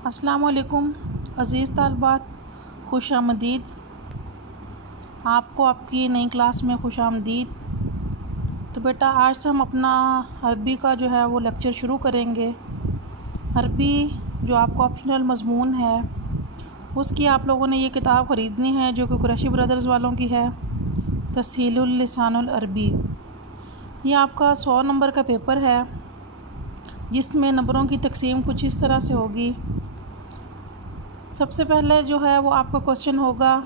السلام علیکم عزیز طالبات، خوش آمدید۔ آپ کو آپ کی نئی کلاس میں خوش آمدید۔ تو بیٹا آج سے ہم اپنا عربی کا جو ہے وہ لیکچر شروع کریں گے۔ عربی جو آپ کو آپشنل مضمون ہے اس کی آپ لوگوں نے یہ کتاب خریدنی ہے جو کہ قریشی برادرز والوں کی ہے، تسہیل اللسان العربی۔ یہ آپ کا 100 نمبر کا پیپر ہے جس میں نمبروں کی تقسیم کچھ اس طرح سے ہوگی۔ سب سے پہلے جو ہے وہ آپ کا کوشچن ہوگا،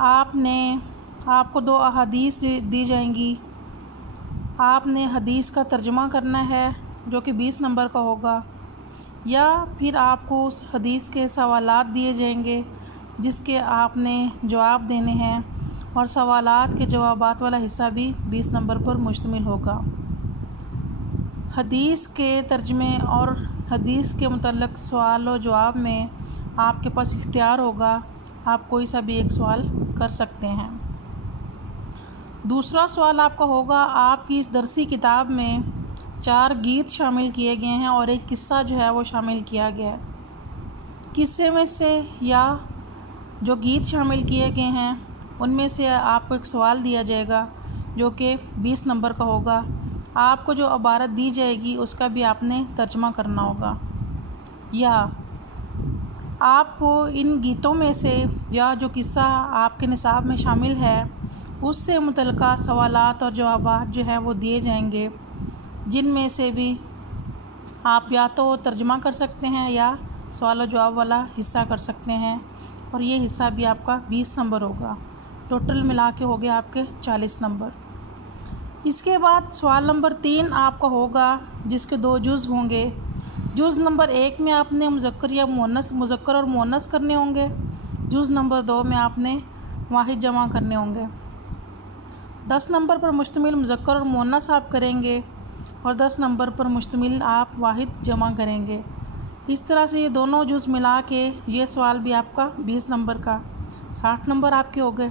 آپ کو 2 احادیث دی جائیں گی، آپ نے حدیث کا ترجمہ کرنا ہے جو کہ 20 نمبر کا ہوگا، یا پھر آپ کو اس حدیث کے سوالات دیے جائیں گے جس کے آپ نے جواب دینے ہیں، اور سوالات کے جوابات والا حصہ بھی 20 نمبر پر مشتمل ہوگا۔ حدیث کے ترجمے اور حدیث کے متعلق سوال و جواب میں آپ کے پاس اختیار ہوگا، آپ کوئی سا بھی ایک سوال کر سکتے ہیں۔ دوسرا سوال آپ کا ہوگا، آپ کی اس درسی کتاب میں 4 گیت شامل کیے گئے ہیں اور ایک قصہ جو ہے وہ شامل کیا گیا ہے۔ قصے میں سے یا جو گیت شامل کیے گئے ہیں ان میں سے آپ کو ایک سوال دیا جائے گا جو کہ 20 نمبر کا ہوگا۔ آپ کو جو عبارت دی جائے گی اس کا بھی آپ نے ترجمہ کرنا ہوگا، یا آپ کو ان گیتوں میں سے یا جو قصہ آپ کے نصاب میں شامل ہے اس سے متعلقہ سوالات اور جوابات جو ہیں وہ دیے جائیں گے، جن میں سے بھی آپ یا تو ترجمہ کر سکتے ہیں یا سوال و جواب والا حصہ کر سکتے ہیں، اور یہ حصہ بھی آپ کا 20 نمبر ہوگا۔ ٹوٹل ملا کے ہو گئے آپ کے 40 نمبر۔ اس کے بعد سوال نمبر 3 آپ کا ہوگا جس کے 2 جز ہوں گے۔ جز نمبر 1 میں آپ نے مذکر اور مؤنث کرنے ہوں گے، جز نمبر 2 میں آپ نے واحد جمع کرنے ہوں گے۔ 10 نمبر پر مشتمل مذکر اور مؤنث آپ کریں گے اور 10 نمبر پر مشتمل آپ واحد جمع کریں گے۔ اس طرح سے یہ دونوں جز ملا کے یہ سوال بھی آپ کا 20 نمبر کا 60 نمبر آپ کے ہو گئے۔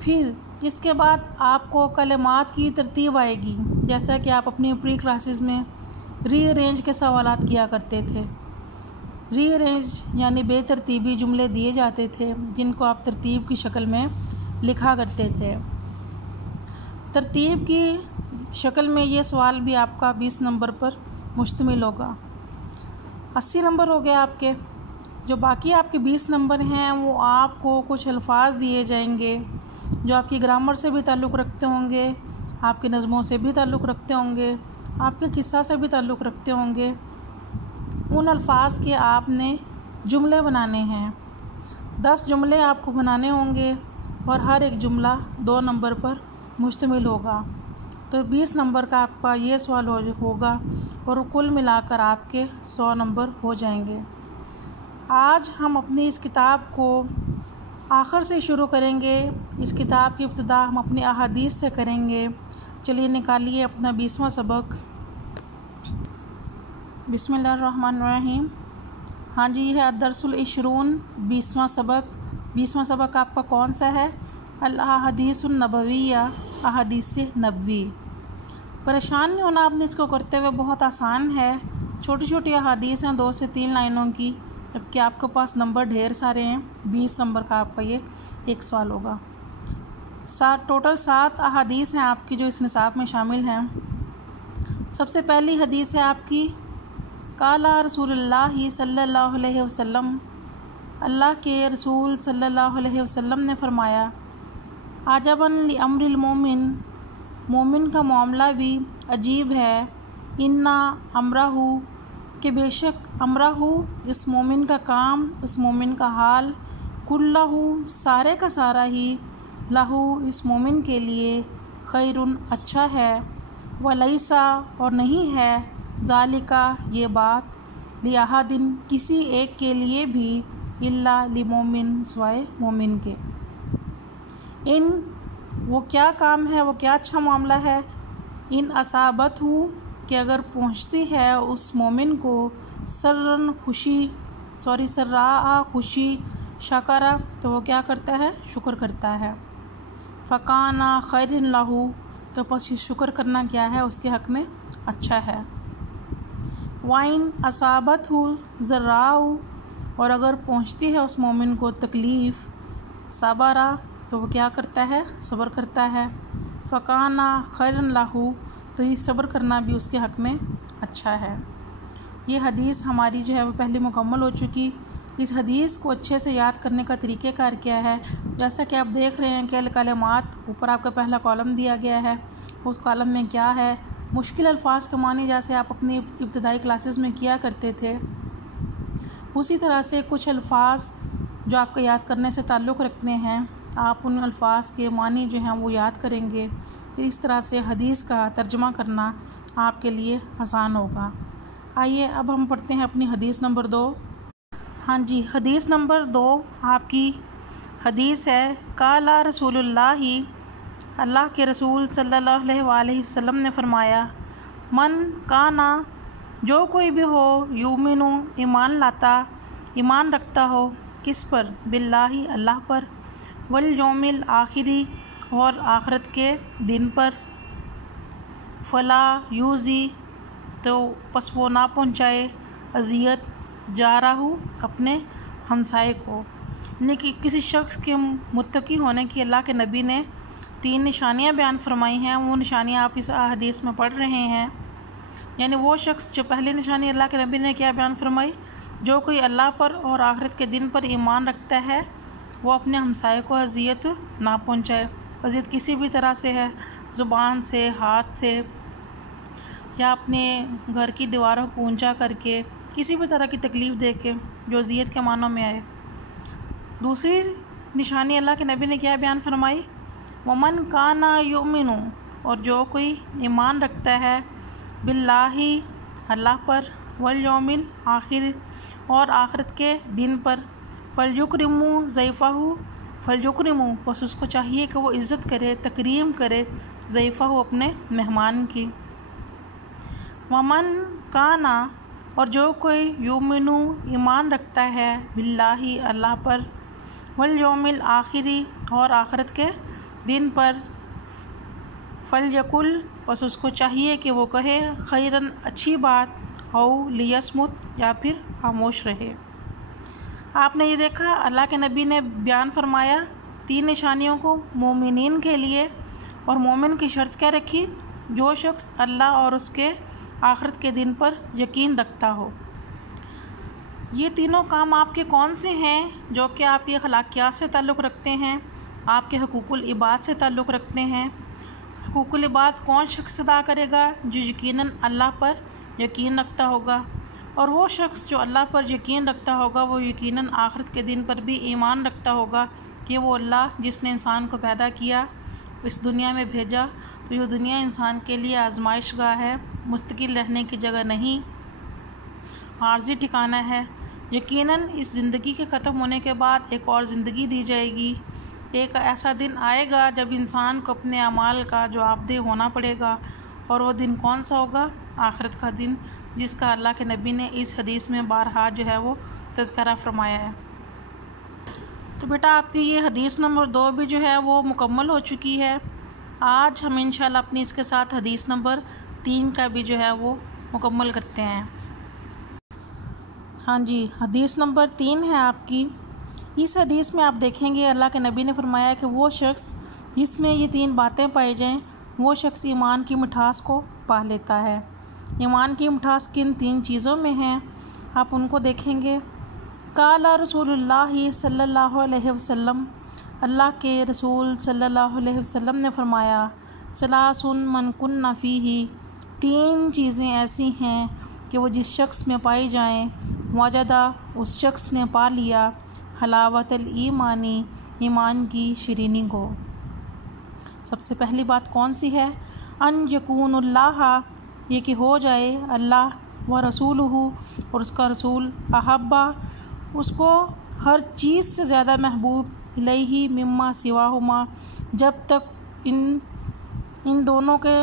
پھر اس کے بعد آپ کو کلمات کی ترتیب آئے گی، جیسا کہ آپ اپنی پری کلاسز میں ری ارینج کے سوالات کیا کرتے تھے۔ ری ارینج یعنی بے ترتیبی جملے دیے جاتے تھے جن کو آپ ترتیب کی شکل میں لکھا کرتے تھے۔ ترتیب کی شکل میں یہ سوال بھی آپ کا 20 نمبر پر مشتمل ہوگا۔ 80 نمبر ہو گئے آپ کے۔ جو باقی آپ کے 20 نمبر ہیں وہ آپ کو کچھ الفاظ دیے جائیں گے جو آپ کی گرامر سے بھی تعلق رکھتے ہوں گے، آپ کی نظموں سے بھی تعلق رکھتے ہوں گے، آپ کے قصہ سے بھی تعلق رکھتے ہوں گے۔ ان الفاظ کے آپ نے جملے بنانے ہیں۔ 10 جملے آپ کو بنانے ہوں گے اور ہر ایک جملہ 2 نمبر پر مشتمل ہوگا۔ تو 20 نمبر کا آپ کا یہ سوال ہوگا اور کل ملا کر آپ کے 100 نمبر ہو جائیں گے۔ آج ہم اپنی اس کتاب کو آخر سے شروع کریں گے۔ اس کتاب کی ابتدا ہم اپنی احادیث سے کریں گے۔ چلیے نکالیے اپنا 20واں سبق۔ بسم اللہ الرحمن الرحیم۔ ہاں جی، یہ ہے الدرس العشرون، 20واں سبق۔ 20واں سبق آپ کا کون سا ہے؟ الاحادیث النبویہ، احادیث نبوی۔ پریشان نہیں ہونا آپ نے اس کو کرتے ہوئے، بہت آسان ہے۔ چھوٹی چھوٹی احادیث ہیں 2 سے 3 لائنوں کی، جبکہ آپ کے پاس نمبر ڈھیر سارے ہیں۔ 20 نمبر کا آپ کا یہ ایک سوال ہوگا۔ ٹوٹل 7 احادیث ہیں آپ کی جو اس نصاب میں شامل ہیں۔ سب سے پہلی حدیث ہے آپ کی، قال رسول اللہ صلی اللہ علیہ وسلم، اللہ کے رسول صلی اللہ علیہ وسلم نے فرمایا، عجباً لامر المومن، مومن کا معاملہ بھی عجیب ہے، انا امرہ، کہ بے شک امرہ اس مومن کا کام، اس مومن کا حال، کلہ سارے کا سارا ہی، لہو اس مومن کے لیے، خیرٌ اچھا ہے، ولیسا اور نہیں ہے، ذالکا یہ بات، لأحد کسی ایک کے لیے بھی، الا لمومن سوائے مومن کے۔ ان وہ کیا کام ہے، وہ کیا اچھا معاملہ ہے، ان اصابت ہو کہ اگر پہنچتی ہے اس مومن کو، سرن سراء خوشی، شکرا تو وہ کیا کرتا ہے، شکر کرتا ہے، فکانا خیر لہو تو پس یہ شکر کرنا کیا ہے اس کے حق میں اچھا ہے۔ وَإِنْ أَصَابَتْهُ ضَرَّاءُ اور اگر پہنچتی ہے اس مومن کو تکلیف صبر تو وہ کیا کرتا ہے؟ صبر کرتا ہے. فَكَانَ خَيْرًا لَهُ تو یہ صبر کرنا بھی اس کے حق میں اچھا ہے. یہ حدیث ہماری جو ہے وہ پہلے مکمل ہو چکی. اس حدیث کو اچھے سے یاد کرنے کا طریقہ کار کیا ہے؟ جیسا کہ آپ دیکھ رہے ہیں کہ کلمات اوپر آپ کا پہلا کالم دیا گیا ہے. اس کالم میں کیا ہے؟ مشکل الفاظ کے معنی جیسے آپ اپنی ابتدائی کلاسز میں کیا کرتے تھے اسی طرح سے کچھ الفاظ جو آپ کا یاد کرنے سے تعلق رکھتے ہیں آپ ان الفاظ کے معنی جو ہیں وہ یاد کریں گے. اس طرح سے حدیث کا ترجمہ کرنا آپ کے لیے آسان ہوگا. آئیے اب ہم پڑھتے ہیں اپنی حدیث نمبر 2. ہاں جی، حدیث نمبر 2 آپ کی حدیث ہے. قال رسول اللہ کے رسول صلی اللہ علیہ وآلہ وسلم نے فرمایا، من کانا جو کوئی بھی ہو یؤمن ایمان رکھتا ہو کس پر؟ باللہ اللہ پر، والیوم الآخری اور آخرت کے دن پر، فلا یوزی تو پس وہ نہ پہنچائے اذیت جارہ اپنے ہمسائے کو. یعنی کہ کسی شخص کے متقی ہونے کی اللہ کے نبی نے 3 نشانیاں بیان فرمائی ہیں. وہ نشانیاں آپ اس حدیث میں پڑھ رہے ہیں. یعنی وہ شخص جو پہلی نشانی اللہ کے نبی نے کیا بیان فرمائی؟ جو کوئی اللہ پر اور آخرت کے دن پر ایمان رکھتا ہے وہ اپنے ہمسائے کو اذیت نہ پہنچائے. اذیت کسی بھی طرح سے ہے، زبان سے، ہاتھ سے، یا اپنے گھر کی دیواروں کو اونچا کر کے، کسی بھی طرح کی تکلیف دے کے جو اذیت کے معنوں میں آئے. دوسری نشانی اللہ کے نبی نے کیا بیان فرمائی؟ ومن کانا یؤمن اور جو کوئی ایمان رکھتا ہے باللہ اللہ پر، والیوم الآخر اور آخرت کے دن پر، فلیکرم ضیفہ پس اس کو چاہیے کہ وہ عزت کرے، تکریم کرے ضیفہ اپنے مہمان کی. ومن کانا اور جو کوئی یؤمن ایمان رکھتا ہے باللہ اللہ پر، والیوم الآخری اور آخرت کے دن پر، فلیقل پس اس کو چاہیے کہ وہ کہے خیرن اچھی بات، او لیصمت یا پھر خاموش رہے. آپ نے یہ دیکھا اللہ کے نبی نے بیان فرمایا 3 نشانیوں کو مومنین کے لیے، اور مومن کی شرط کیا رکھی؟ جو شخص اللہ اور اس کے آخرت کے دن پر یقین رکھتا ہو. یہ تینوں کام آپ کے کون سے ہیں جو کہ آپ کے اخلاقیات سے تعلق رکھتے ہیں، آپ کے حقوق العباد سے تعلق رکھتے ہیں. حقوق العباد کون شخص ادا کرے گا؟ جو یقیناً اللہ پر یقین رکھتا ہوگا. اور وہ شخص جو اللہ پر یقین رکھتا ہوگا وہ یقیناً آخرت کے دن پر بھی ایمان رکھتا ہوگا کہ وہ اللہ جس نے انسان کو پیدا کیا، اس دنیا میں بھیجا، تو یہ دنیا انسان کے لیے آزمائش گاہ ہے، مستقل رہنے کی جگہ نہیں، عارضی ٹھکانہ ہے. یقیناً اس زندگی کے ختم ہونے کے بعد ایک اور زندگی دی جائے گی. ایک ایسا دن آئے گا جب انسان کو اپنے اعمال کا جوابدہ ہونا پڑے گا، اور وہ دن کون سا ہوگا؟ آخرت کا دن، جس کا اللہ کے نبی نے اس حدیث میں بارہا جو ہے وہ تذکرہ فرمایا ہے. تو بیٹا آپ کی یہ حدیث نمبر 2 بھی جو ہے وہ مکمل ہو چکی ہے. آج ہم انشاءاللہ اپنی اس کے ساتھ حدیث نمبر 3 کا بھی جو ہے وہ مکمل کرتے ہیں. ہاں جی، حدیث نمبر 3 ہے آپ کی. اس حدیث میں آپ دیکھیں گے اللہ کے نبی نے فرمایا کہ وہ شخص جس میں یہ 3 باتیں پائی جائیں وہ شخص ایمان کی مٹھاس کو پا لیتا ہے. ایمان کی مٹھاس کن 3 چیزوں میں ہیں آپ ان کو دیکھیں گے. قال رسول اللہ صلی اللہ علیہ وسلم اللہ کے رسول صلی اللہ علیہ وسلم نے فرمایا، ثلاث من کن فیہ 3 چیزیں ایسی ہیں کہ وہ جس شخص میں پائی جائیں وجدہ اس شخص نے پا لیا حلاوت الایمانی ایمان کی شیرینی کو. سب سے پہلی بات کون سی ہے؟ ان یکون اللہ یہ کہ ہو جائے اللہ و رسولہ اور اس کا رسول احبا اس کو ہر چیز سے زیادہ محبوب الیہ مما سواہما جب تک ان دونوں کے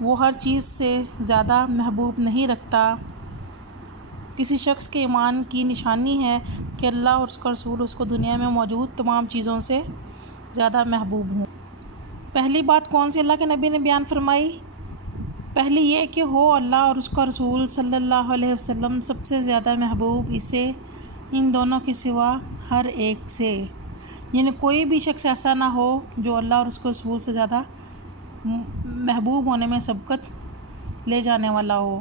وہ ہر چیز سے زیادہ محبوب نہیں رکھتا. کسی شخص کے ایمان کی نشانی ہے کہ اللہ اور اس کا رسول اس کو دنیا میں موجود تمام چیزوں سے زیادہ محبوب ہوں. پہلی بات کون سی اللہ کے نبی نے بیان فرمائی؟ پہلی یہ کہ ہو اللہ اور اس کا رسول صلی اللہ علیہ وسلم سب سے زیادہ محبوب اسے ان دونوں کے سوا ہر ایک سے، یعنی کوئی بھی شخص ایسا نہ ہو جو اللہ اور اس کے رسول سے زیادہ محبوب ہونے میں سبقت لے جانے والا ہو۔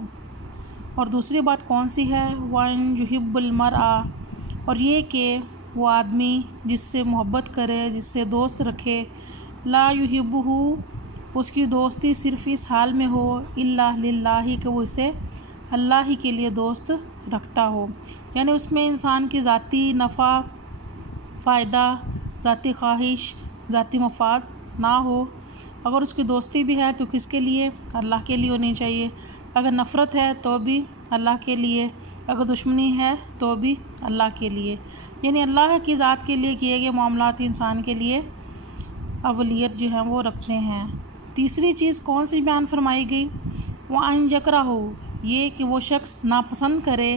اور دوسری بات کون سی ہے؟ وَأَن يُحِبَّ الْمَرْءَ، اور یہ کہ وہ آدمی جس سے محبت کرے، جس سے دوست رکھے، لا يُحِبُّهُ، اس کی دوستی صرف اس حال میں ہو، إِلَّا لِلَّهِ، کہ وہ اسے اللہ ہی کے لیے دوست رکھتا ہو، یعنی اس میں انسان کی ذاتی نفع، فائدہ، ذاتی خواہش، ذاتی مفاد نہ ہو۔ اگر اس کی دوستی بھی ہے تو کس کے لیے؟ اللہ کے لیے ہونی چاہیے۔ اگر نفرت ہے تو بھی اللہ کے لیے، اگر دشمنی ہے تو بھی اللہ کے لیے، یعنی اللہ کی ذات کے لیے کیے گئے معاملات انسان کے لیے اولیت جو ہیں وہ رکھتے ہیں۔ تیسری چیز کون سی بیان فرمائی گئی؟ وَأَن يَكْرَهُ، یہ کہ وہ شخص ناپسند کرے،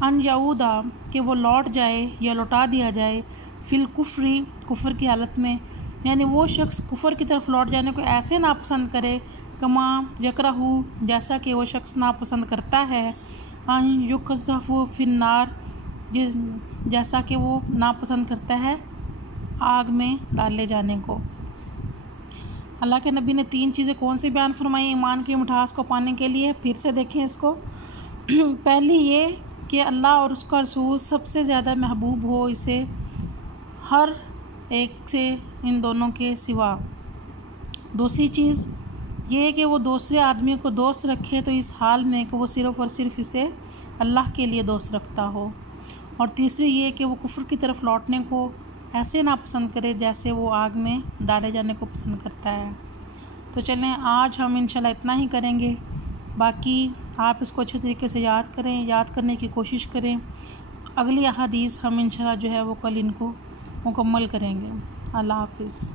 ان یعود، کہ وہ لوٹ جائے یا لوٹا دیا جائے، فی الکفر، کفر کی حالت میں، یعنی وہ شخص کفر کی طرف لوٹ جانے کو ایسے ناپسند کرے، کما یکرہ، جیسا کہ وہ شخص ناپسند کرتا ہے، ان یقذف فی النار، جیسا کہ وہ ناپسند کرتا ہے آگ میں ڈالے جانے کو۔ اللہ کے نبی نے 3 چیزیں کون سی بیان فرمائی ایمان کی مٹھاس کو پانے کے لیے؟ پھر سے دیکھیں اس کو۔ پہلی یہ کہ اللہ اور اس کا رسول سب سے زیادہ محبوب ہو اسے ہر ایک سے ان دونوں کے سوا۔ دوسری چیز یہ کہ وہ دوسرے آدمی کو دوست رکھے تو اس حال میں کہ وہ صرف اور صرف اسے اللہ کے لیے دوست رکھتا ہو۔ اور تیسری یہ کہ وہ کفر کی طرف لوٹنے کو ایسے ناپسند کرے جیسے وہ آگ میں ڈالے جانے کو پسند کرتا ہے۔ تو چلیں آج ہم انشاءاللہ اتنا ہی کریں گے، باقی آپ اس کو اچھے طریقے سے یاد کریں، یاد کرنے کی کوشش کریں۔ اگلی احادیث ہم انشاءاللہ جو ہے وہ کل ان کو مکمل کریں گے۔ اللہ حافظ۔